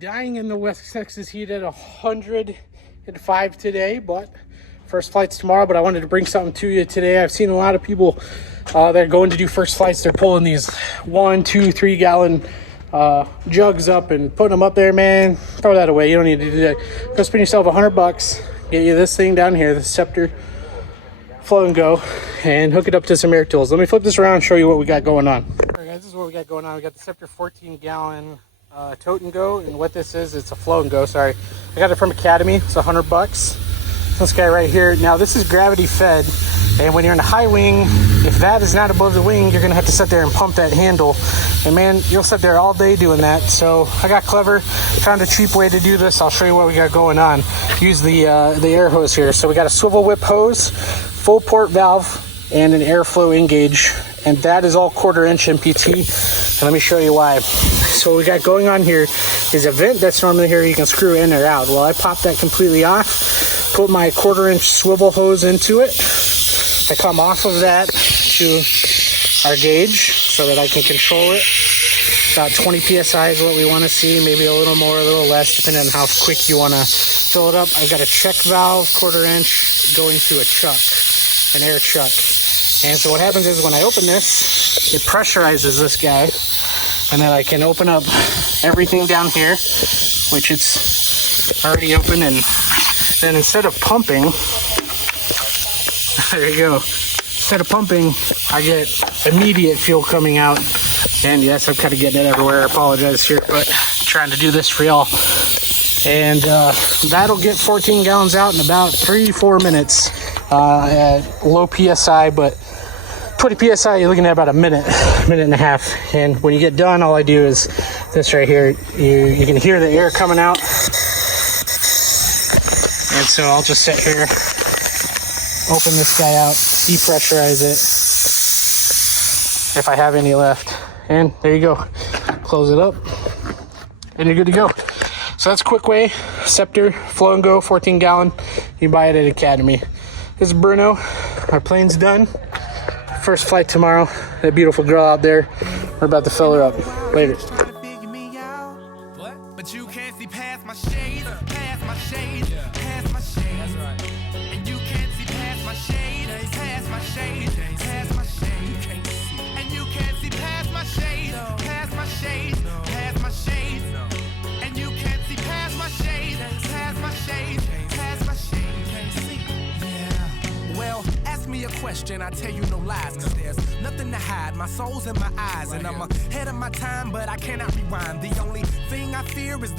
dying in the West Texas heat at 105 today, but first flight's tomorrow. But I wanted to bring something to you today. I've seen a lot of people that are going to do first flights. They're pulling these 1, 2, 3 gallon jugs up and putting them up there. Man, throw that away. You don't need to do that. Go spend yourself $100, get you this thing down here, the Scepter Flow and Go, and hook it up to some air tools. Let me flip this around and show you what we got going on. All right, guys, this is what we got going on. We got the Scepter 14 gallon tote and go, and what this is, it's a Flow and Go. Sorry, I got it from Academy. It's $100. This guy right here. Now this is gravity fed, and when you're in a high wing, if that is not above the wing, you're gonna have to sit there and pump that handle, and man, you'll sit there all day doing that. So I got clever, found a cheap way to do this. I'll show you what we got going on. Use the air hose here. So we got a swivel whip hose, full port valve, and an airflow engage, and that is all 1/4 inch MPT. And let me show you why. So what we got going on here is a vent that's normally here you can screw in or out. Well, I popped that completely off, put my 1/4 inch swivel hose into it. I come off of that to our gauge so that I can control it. About 20 PSI is what we want to see, maybe a little more, a little less, depending on how quick you want to fill it up. I've got a check valve, 1/4 inch, going to a chuck, an air chuck. And so what happens is when I open this, it pressurizes this guy, and then I can open up everything down here, which it's already open, and then instead of pumping, there you go, instead of pumping, I get immediate fuel coming out. And yes, I'm kind of getting it everywhere, I apologize here, but I'm trying to do this for y'all. And that'll get 14 gallons out in about 3-4 minutes at low PSI, but 20 PSI, you're looking at about a minute and a half. And when you get done, all I do is this right here. You can hear the air coming out. And so I'll just sit here, open this guy out, depressurize it, if I have any left. And there you go. Close it up, and you're good to go. So that's a quick way. Scepter Flow and Go 14 gallon. You can buy it at Academy. This is Bruno. Our plane's done. First flight tomorrow. That beautiful girl out there. We're about to fill her up. Later. But you can't see past my shades, past my shades, past my shades. And you can't see past my shades, past my shades, past my shades. And you can't see past my shades, past my shades, past my shades. And you can't see past my shades, past my shades, past my shades. Yeah. Well, ask me a question, I tell you no lies, cause there's nothing to hide. My soul's in my eyes, and I'm ahead of my time, but I cannot rewind. The only thing I fear is the